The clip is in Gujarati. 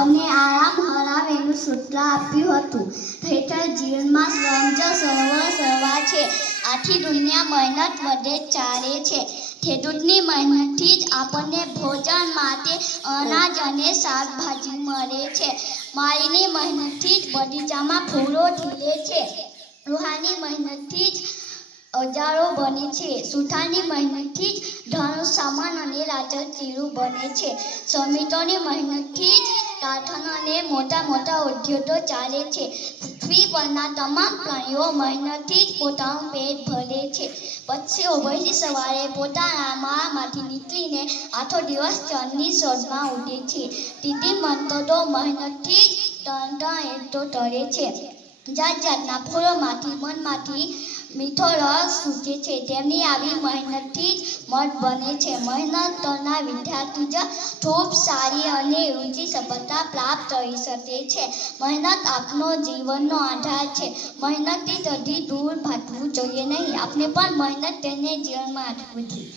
અને આરામ હરાવેલું સૂત્ર આપ્યું હતું. હેઠળ જીવનમાં શ્રમ જ સર્વસ્વા છે. આખી દુનિયા મહેનત વડે ચાલે છે. ખેડૂતની મહેનતથી જ આપણને ભોજન માટે અનાજ અને શાકભાજી મળે છે. માળીની મહેનતથી જ બગીચામાં ફૂલો ખીલે છે. લુહારની મહેનતથી જ ઓજારો બને છે. સુથારની મહેનતથી જ ઘરનું સામાન અને રાચરચીરું બને છે. શ્રમિકોની મહેનતથી જ કારખાના અને મોટા મોટા ઉદ્યોગો ચાલે છે. પૃથ્વી પરના તમામ પ્રાણીઓ મહેનતથી જ પોતાનું પેટ ભરે છે. પક્ષીઓ વહેલી સવારે પોતાના માળામાંથી નીકળીને આખો દિવસ ચણની શોધમાં ઉડે છે. તીતી મંતરો મહેનતથી જ તરતો તરે છે. જાત જાતના ફૂલોમાંથી મનમાંથી મીઠો રસ સૂચે છે. તેમની આવી મહેનતથી જ મધ બને છે. મહેનત કરનાર વિદ્યાર્થી જ ખૂબ સારી અને ઊંચી સફળતા પ્રાપ્ત કરી શકે છે. મહેનત આપનો જીવનનો આધાર છે. મહેનતથી કદી દૂર ભાગવું જોઈએ નહીં. આપણે પણ મહેનત કરીને જીવનમાં આગળ વધીએ.